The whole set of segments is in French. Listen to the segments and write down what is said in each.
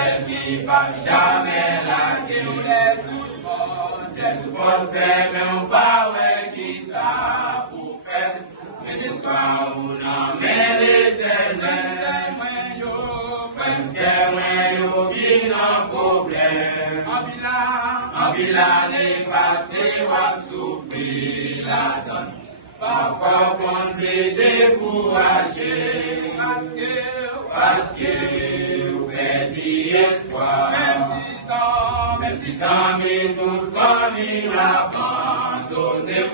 celle qui ne va jamais lâcher. Nous les tout bonnes faire, mais on pas ouais qui ça pour faire. Mais d'espoir, on en met l'éternel. C'est moi, yo, bien en problème. En bilan, les passés, va souffrir la donne. Parfois, on peut décourager. Parce que, vous perdez espoir. Même si sans mis toute famille abandonnée.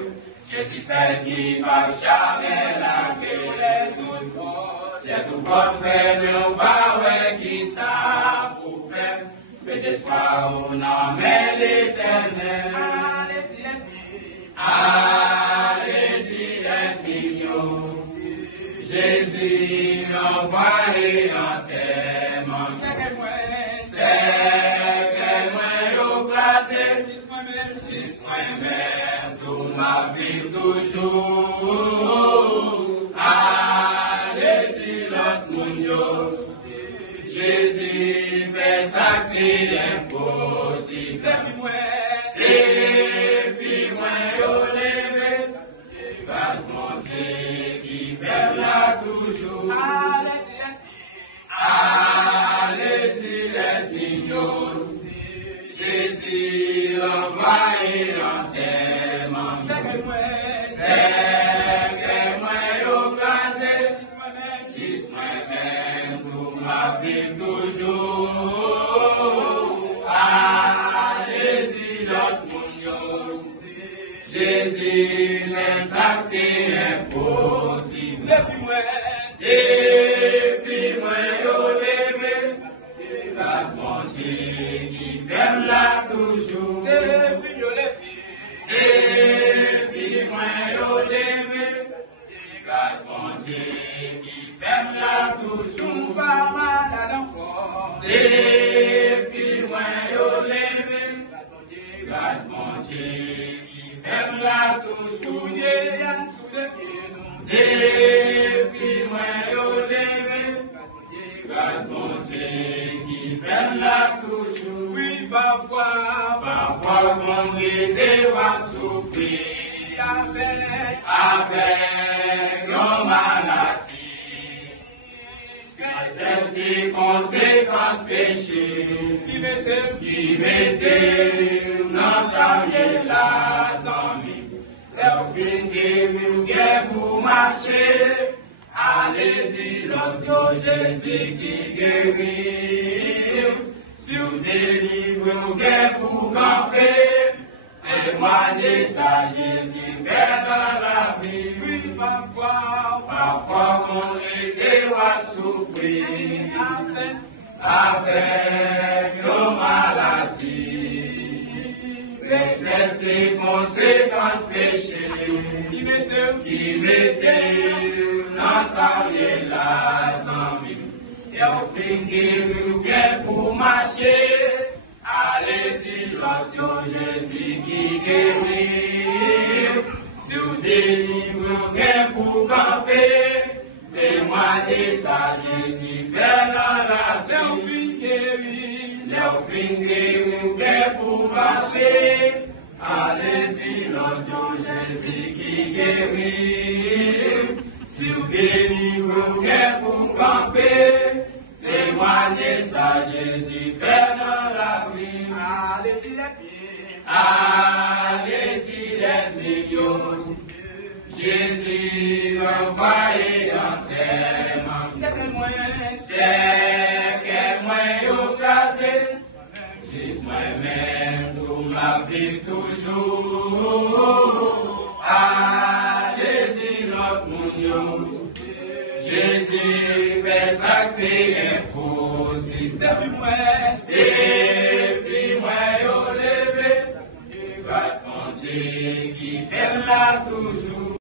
Jésus, celle qui va jamais la gueule, c'est tout bon frère, mais on va ouais qui ça pour faire. Mais d'espoir, on en met l'éternel. Allez, dis Jésus, envoyé en terre, c'est que moi, au plaisir, juste moi-même, toute ma vie, toujours. Allez, l'autre monde, Jésus fait ça qui est impossible. Défie-moi, au lever, grâce mon Dieu qui fait là toujours. Allez, dis-le, Jésus l'envoyé entièrement. C'est que moi au plaisir, juste moi-même pour ma vie toujours. Allez, dis l'autre monde, Jésus fait ça qui est impossible. Défie-moi au lever, grâce mon Dieu qui fait là toujours. Défie-moi au lever, grâce mon Dieu qui fait là toujours. Défie-moi au lever, grâce mon Dieu qui fait là toujours. Défie-moi au lever, grâce mon Dieu qui fait là toujours. Oui, parfois mon Dieu va souffrir avec nos maladies. Des conséquences péchés qui mettaient dans sa vie la zombie. Les filles qui pour marcher, allez-y, l'autre Jésus qui guérit. Si vous délivrez, vous pour camper, témoignez ça, Jésus fait dans la vie. Oui, parfois on est à souffrir avec nos maladies. Les conséquences péchés qui mettaient dans sa vie la zombie. Et au fin qui pour marcher, allez dire l'autre Jésus qui guérit. Si vous délivrez pour camper, témoignez ça, Jésus fait dans la vie. Les guéris pour marcher, allez dire l'autre Jésus qui guérit. Si vous délivrez pour camper, témoignez ça, Jésus fait dans la vie. Allez dire les millions, Jésus envoyé enterrement. C'est que moi au plaisir, juste moi-même pour ma vie toujours. Allez dire notre monde, Jésus fait ça qui est impossible.